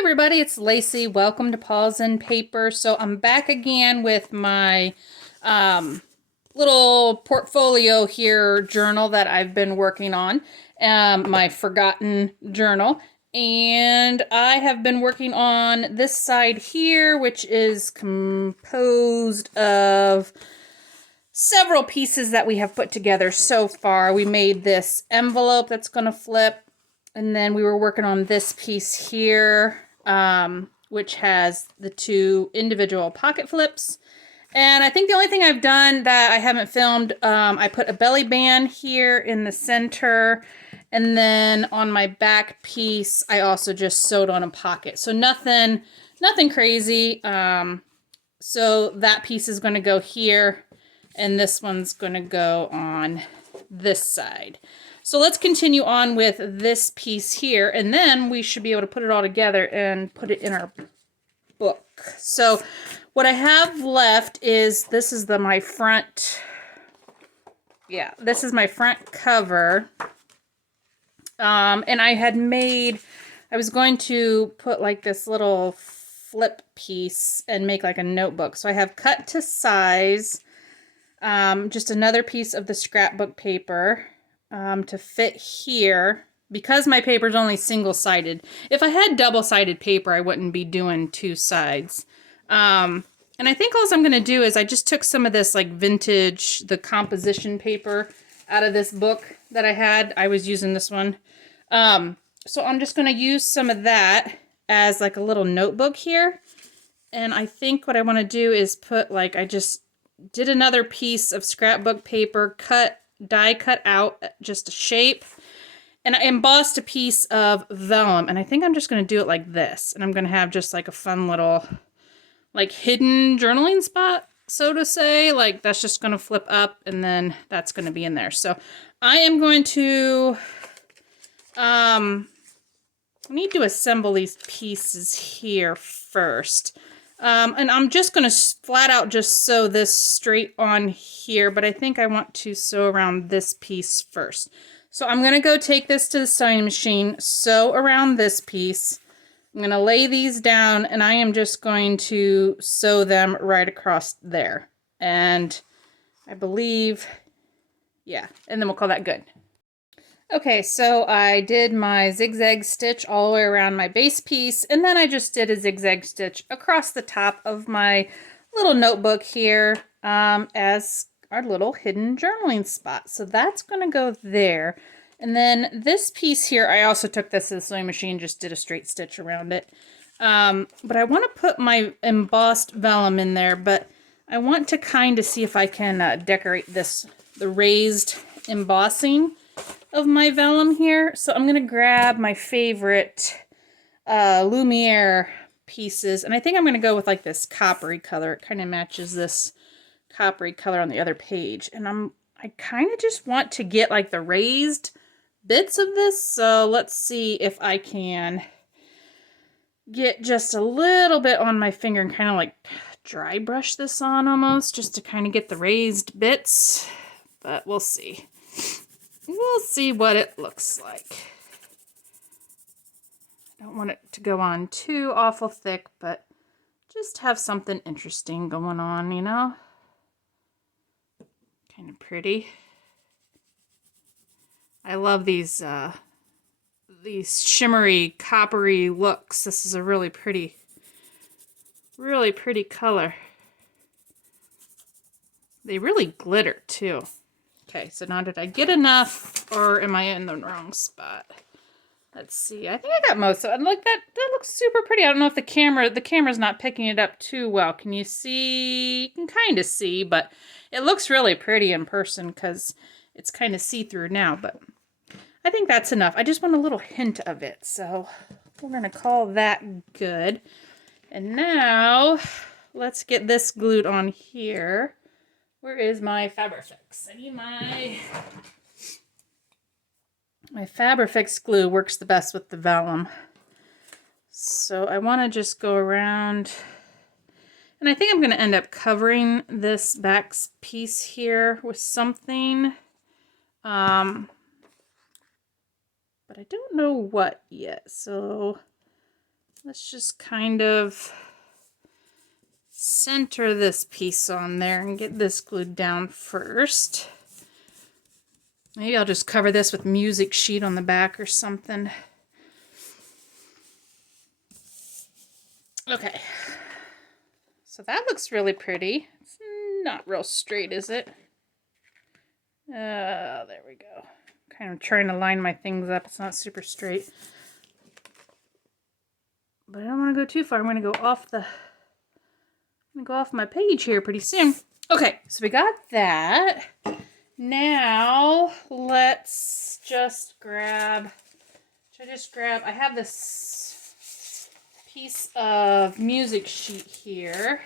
Everybody, it's Lacey. Welcome to Paws and Paper. So I'm back again with my little portfolio here journal that I've been working on, my forgotten journal. And I have been working on this side here, which is composed of several pieces that we have put together so far. We made this envelope that's going to flip. And then we were working on this piece here, which has the two individual pocket flips. And I think the only thing I've done that I haven't filmed, I put a belly band here in the center. And then on my back piece, I also just sewed on a pocket. So nothing crazy. So that piece is going to go here. And this one's going to go on this side. So let's continue on with this piece here, and then we should be able to put it all together and put it in our book. So what I have left is, this is my front, this is my front cover. And I was going to put like this little flip piece and make like a notebook. So I have cut to size, just another piece of the scrapbook paper. To fit here, because my paper is only single-sided. If I had double-sided paper, I wouldn't be doing two sides. And I think all I'm going to do is I just took some of this like vintage, the composition paper out of this book that I had. I was using this one. So I'm just going to use some of that as like a little notebook here. And I think what I want to do is put like, I just did another piece of scrapbook paper, die cut out just a shape, and I embossed a piece of vellum, and I think I'm just going to do it like this, and I'm going to have just like a fun little like hidden journaling spot, so to say. Like that's just going to flip up, and then that's going to be in there. So I am going to I need to assemble these pieces here first. And I'm just going to flat out just sew this straight on here, but I think I want to sew around this piece first. So I'm going to go take this to the sewing machine, sew around this piece. I'm going to lay these down, and I am just going to sew them right across there. And I believe, and then we'll call that good. Okay, so I did my zigzag stitch all the way around my base piece, and then I just did a zigzag stitch across the top of my little notebook here as our little hidden journaling spot. So that's going to go there. And then this piece here, I also took this to the sewing machine, just did a straight stitch around it. But I want to put my embossed vellum in there, but I want to kind of see if I can decorate the raised embossing of my vellum here. So I'm going to grab my favorite Lumiere pieces, and I think I'm going to go with like this coppery color. It kind of matches this coppery color on the other page, and I kind of just want to get like the raised bits of this. So let's see if I can get just a little bit on my finger and kind of like dry brush this on almost, just to kind of get the raised bits, but we'll see. We'll see what it looks like. I don't want it to go on too awful thick, but just have something interesting going on, you know? Kind of pretty. I love these shimmery, coppery looks. This is a really pretty color. They really glitter too. Okay, so now did I get enough, or am I in the wrong spot? Let's see. I think I got most of it. Look, that looks super pretty. I don't know if the camera's not picking it up too well. Can you see? You can kind of see, but it looks really pretty in person because it's kind of see-through now, but I think that's enough. I just want a little hint of it, so we're going to call that good. And now let's get this glued on here. Where is my Fabrifix? I need my Fabrifix glue works the best with the vellum. So I want to just go around, and I think I'm going to end up covering this back piece here with something. But I don't know what yet. So let's just kind of center this piece on there and get this glued down first. Maybe I'll just cover this with music sheet on the back or something. Okay, so that looks really pretty. It's not real straight, is it? There we go. Kind of trying to line my things up. It's not super straight. But I don't want to go too far. I'm going to go off my page here pretty soon. Okay, so we got that. Now let's just grab, I have this piece of music sheet here.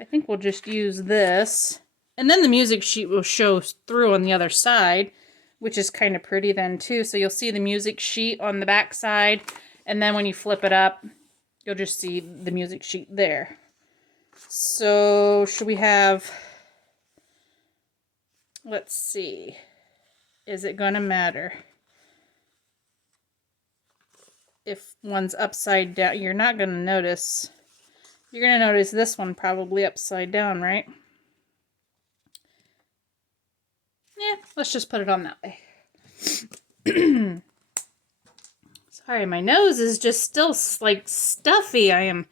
I think we'll just use this. And then the music sheet will show through on the other side, which is kind of pretty then too. So you'll see the music sheet on the back side. And then when you flip it up, you'll just see the music sheet there. So should we have, let's see, is it going to matter if one's upside down? You're not going to notice. You're going to notice this one probably upside down, right? Yeah, let's just put it on that way. Sorry, my nose is just still like stuffy. I am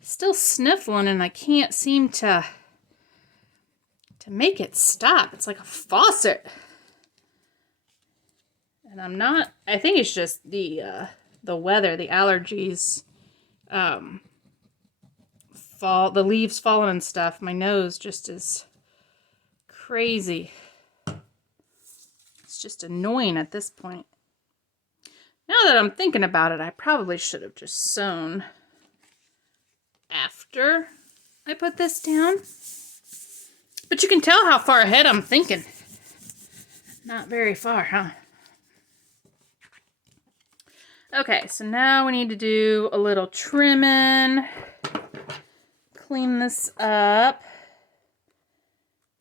still sniffling and I can't seem to make it stop. It's like a faucet. And I'm not, I think it's just the weather, the allergies, the leaves falling and stuff. My nose just is crazy. It's just annoying at this point. Now that I'm thinking about it, I probably should have just sewn after I put this down. But you can tell how far ahead I'm thinking. Not very far, huh? Okay, so now we need to do a little trimming. Clean this up.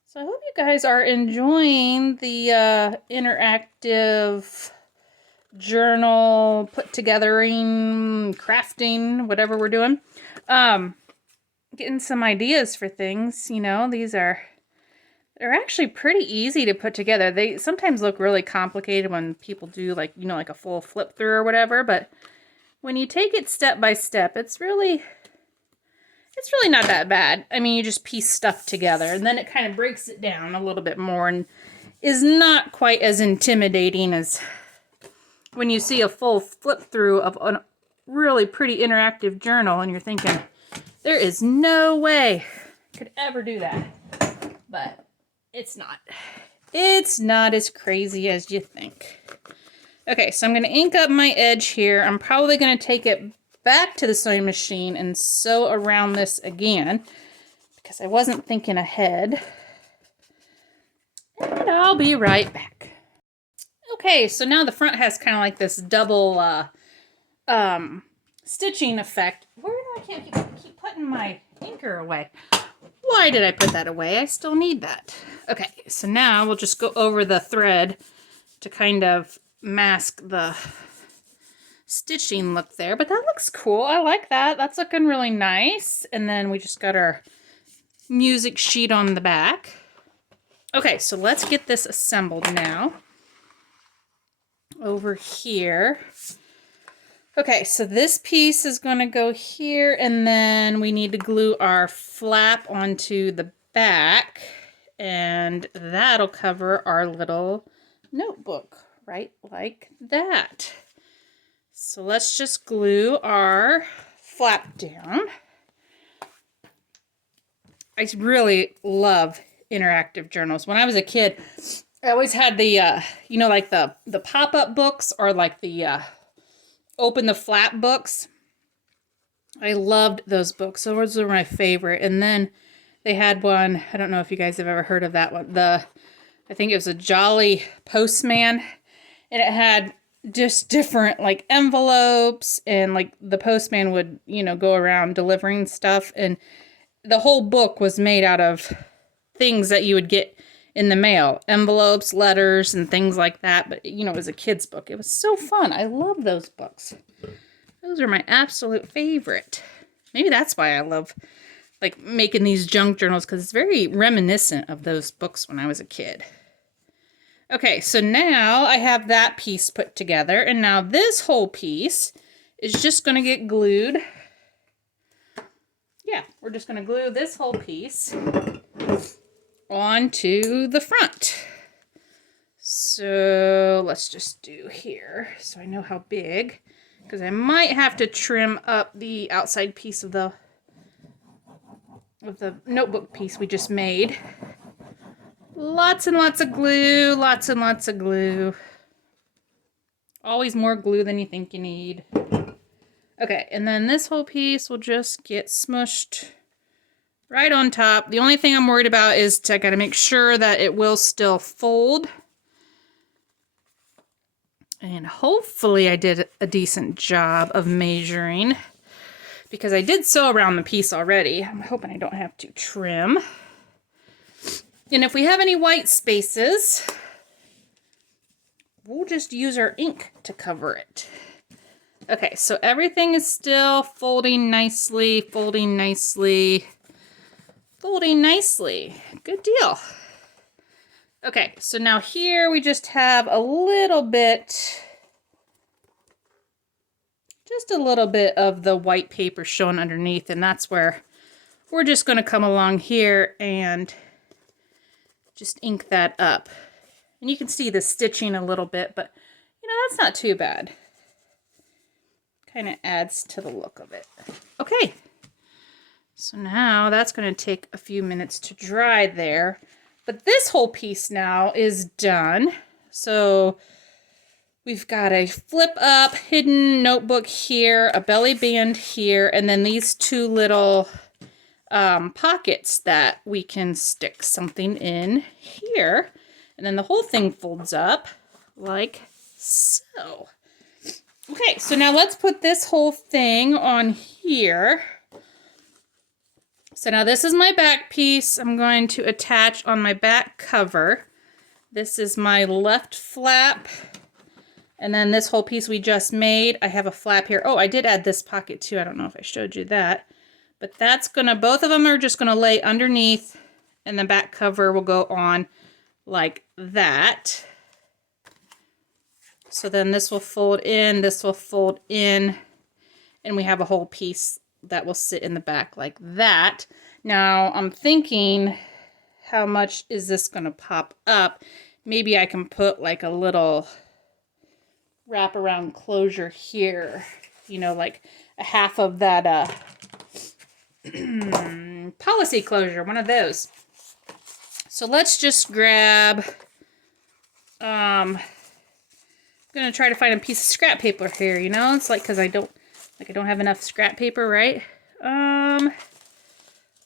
So I hope you guys are enjoying the interactive journal put togethering, crafting, whatever we're doing. Getting some ideas for things, you know. They're actually pretty easy to put together. They sometimes look really complicated when people do like, you know, like a full flip through or whatever, but when you take it step by step, it's really not that bad. I mean, you just piece stuff together and then it kind of breaks it down a little bit more and is not quite as intimidating as when you see a full flip through of a really pretty interactive journal and you're thinking, there is no way I could ever do that. But it's not. It's not as crazy as you think. Okay, so I'm going to ink up my edge here. I'm probably going to take it back to the sewing machine and sew around this again because I wasn't thinking ahead. And I'll be right back. Okay, so now the front has kind of like this double stitching effect. Where do I keep putting my inker away? Why did I put that away? I still need that. Okay, so now we'll just go over the thread to kind of mask the stitching look there. But that looks cool. I like that. That's looking really nice. And then we just got our music sheet on the back. Okay, so let's get this assembled now. Over here. Okay, so this piece is going to go here, and then we need to glue our flap onto the back, and that'll cover our little notebook, right like that. So let's just glue our flap down. I really love interactive journals. When I was a kid, I always had the, you know, like the pop-up books or like the open the flap books. I loved those books. Those were my favorite. And then they had one, I don't know if you guys have ever heard of that one. I think it was a Jolly Postman. And it had just different like envelopes and like the postman would, you know, go around delivering stuff. And the whole book was made out of things that you would get in the mail, envelopes, letters, and things like that. But, you know, it was a kid's book. It was so fun. I love those books. Those are my absolute favorite. Maybe that's why I love like making these junk journals, because it's very reminiscent of those books when I was a kid. Okay, so now I have that piece put together, and now this whole piece is just going to get glued. Yeah, we're just going to glue this whole piece onto the front. So let's just do here so I know how big, because I might have to trim up the outside piece of the notebook piece we just made. Lots and lots of glue, lots and lots of glue. Always more glue than you think you need. Okay, and then this whole piece will just get smushed right on top. The only thing I'm worried about is I gotta make sure that it will still fold. And hopefully I did a decent job of measuring, because I did sew around the piece already. I'm hoping I don't have to trim. And if we have any white spaces, we'll just use our ink to cover it. Okay, so everything is still folding nicely, folding nicely, folding nicely. Good deal. Okay, so now here we just have a little bit, just a little bit of the white paper showing underneath, and that's where we're just going to come along here and just ink that up. And you can see the stitching a little bit, but you know, that's not too bad. Kind of adds to the look of it. Okay, so now that's going to take a few minutes to dry there. But this whole piece now is done. So we've got a flip up hidden notebook here, a belly band here, and then these two little pockets that we can stick something in here. And then the whole thing folds up like so. Okay, so now let's put this whole thing on here. So now this is my back piece. I'm going to attach on my back cover. This is my left flap. And then this whole piece we just made, I have a flap here. Oh, I did add this pocket too. I don't know if I showed you that. But that's gonna, both of them are just gonna lay underneath, and the back cover will go on like that. So then this will fold in, this will fold in, and we have a whole piece that will sit in the back like that. Now I'm thinking, how much is this going to pop up? Maybe I can put like a little wraparound closure here, you know, like a half of that policy closure, one of those. So let's just grab, I'm gonna try to find a piece of scrap paper here, you know, it's like, because I don't have enough scrap paper, right?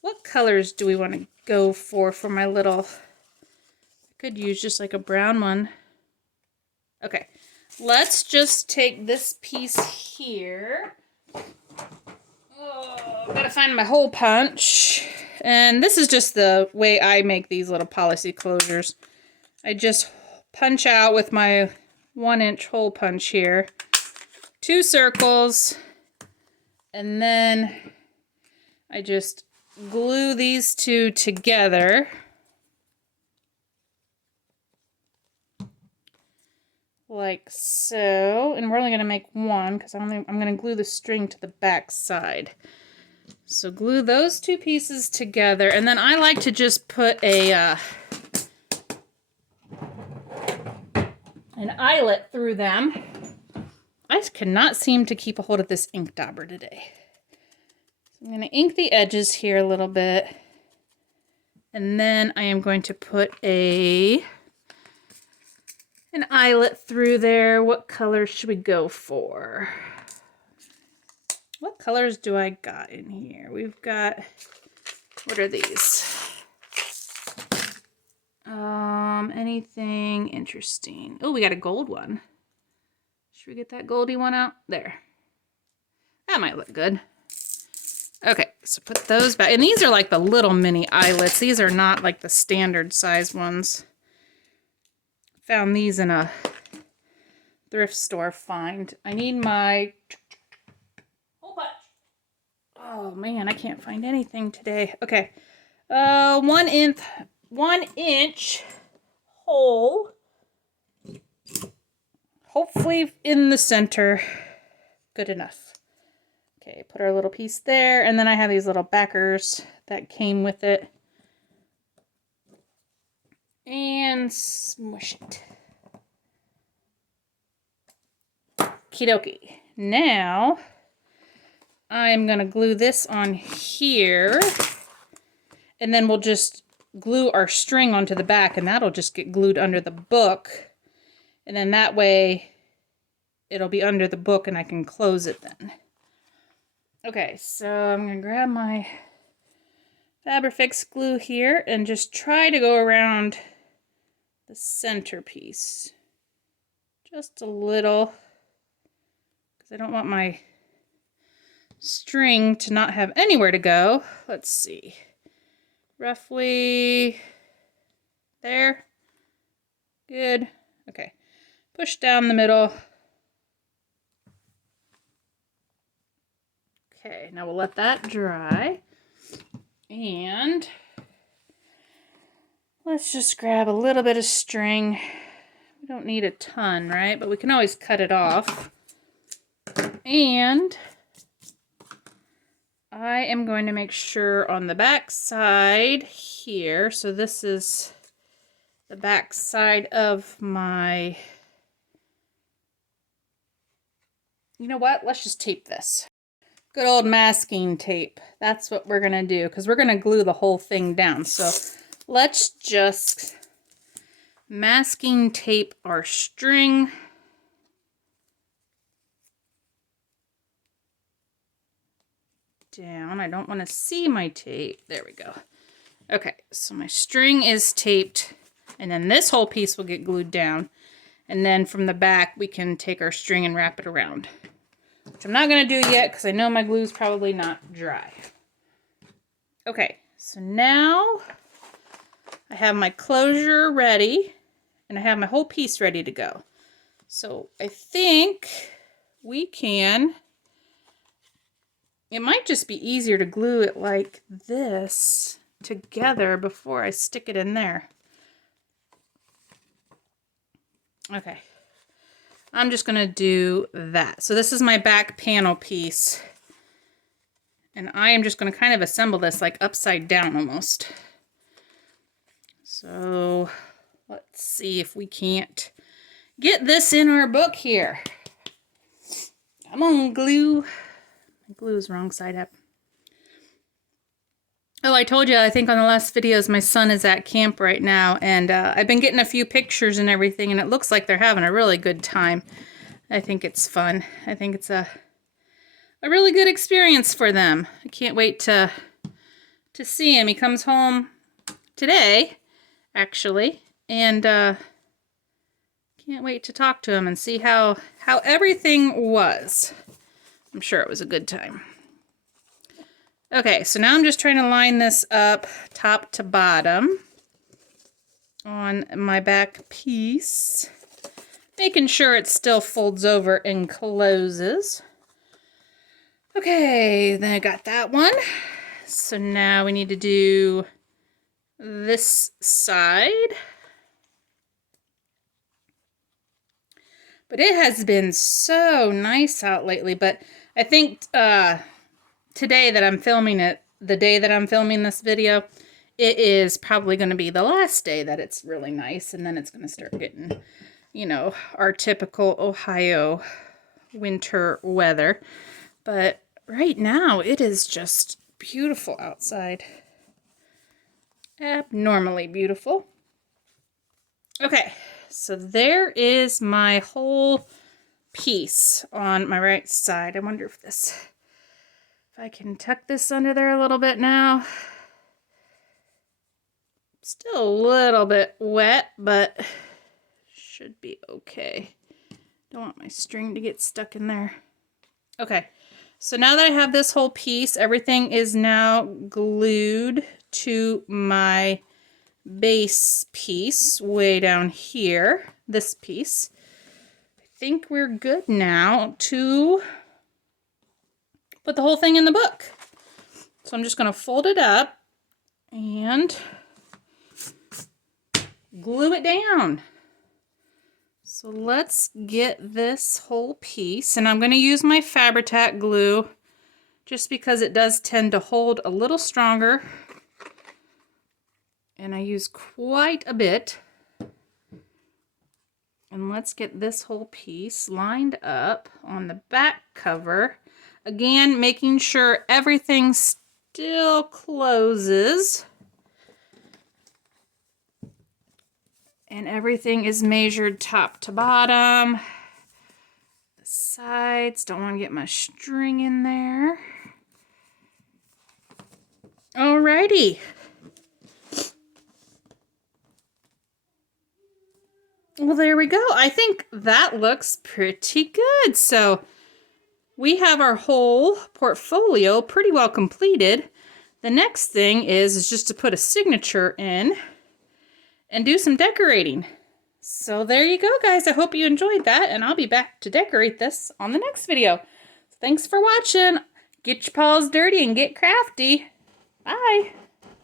What colors do we want to go for my little, I could use just like a brown one. Okay, let's just take this piece here. Oh, gotta find my hole punch. And this is just the way I make these little policy closures. I just punch out with my 1-inch hole punch here, 2 circles, and then I just glue these two together like so. And we're only going to make one because I'm going to glue the string to the back side. So glue those two pieces together, and then I like to just put an eyelet through them. I cannot seem to keep a hold of this ink dauber today. So I'm going to ink the edges here a little bit, and then I am going to put an eyelet through there. What color should we go for? What colors do I got in here? We've got, what are these? Anything interesting? Oh, we got a gold one. Should we get that goldy one out? There. That might look good. Okay, so put those back. And these are like the little mini eyelets. These are not like the standard size ones. Found these in a thrift store find. I need my man, I can't find anything today. Okay. 1 inch hole. Hopefully in the center. Good enough. Okay, put our little piece there, and then I have these little backers that came with it. And smush it. Okie dokie. Now, I'm going to glue this on here, and then we'll just glue our string onto the back, and that'll just get glued under the book. And then that way, it'll be under the book, and I can close it then. Okay, so I'm going to grab my Fabrifix glue here and just try to go around the centerpiece. Just a little, because I don't want my string to not have anywhere to go. Let's see. Roughly there. Good. Okay. Push down the middle. Okay, now we'll let that dry. And let's just grab a little bit of string. We don't need a ton, right? But we can always cut it off. And I am going to make sure on the back side here, so this is the back side of my, you know what? Let's just tape this. Good old masking tape. That's what we're going to do, because we're going to glue the whole thing down. So let's just masking tape our string. Down. I don't want to see my tape. There we go. Okay, so my string is taped, and then this whole piece will get glued down. And then from the back, we can take our string and wrap it around. Which I'm not going to do yet because I know my glue is probably not dry. Okay, so now I have my closure ready and I have my whole piece ready to go. So I think we can, it might just be easier to glue it like this together before I stick it in there. Okay. I'm just going to do that. So this is my back panel piece. And I am just going to kind of assemble this like upside down almost. So let's see if we can't get this in our book here. Come on, glue. My glue is wrong side up. Oh, I told you, I think on the last videos, my son is at camp right now, and I've been getting a few pictures and everything, and it looks like they're having a really good time. I think it's fun. I think it's a really good experience for them. I can't wait to see him. He comes home today, actually, and can't wait to talk to him and see how everything was. I'm sure it was a good time. Okay, so now I'm just trying to line this up top to bottom on my back piece, making sure it still folds over and closes. Okay, then I got that one. So now we need to do this side. But it has been so nice out lately, but I think today that I'm filming it, the day that I'm filming this video, it is probably going to be the last day that it's really nice, and then it's going to start getting, you know, our typical Ohio winter weather. But right now, it is just beautiful outside. Abnormally beautiful. Okay, so there is my whole piece on my right side. I wonder if I can tuck this under there a little bit now. Still a little bit wet, but should be okay. Don't want my string to get stuck in there. Okay, so now that I have this whole piece, everything is now glued to my base piece way down here, this piece. I think we're good now to put the whole thing in the book. So I'm just going to fold it up and glue it down. So let's get this whole piece, and I'm going to use my Fabri-Tac glue just because it does tend to hold a little stronger, and I use quite a bit. And let's get this whole piece lined up on the back cover. Again, making sure everything still closes. And everything is measured top to bottom. The sides, don't want to get my string in there. Alrighty. Well, there we go. I think that looks pretty good. So we have our whole portfolio pretty well completed. The next thing is just to put a signature in and do some decorating. So there you go, guys. I hope you enjoyed that, and I'll be back to decorate this on the next video. Thanks for watching. Get your paws dirty and get crafty. Bye.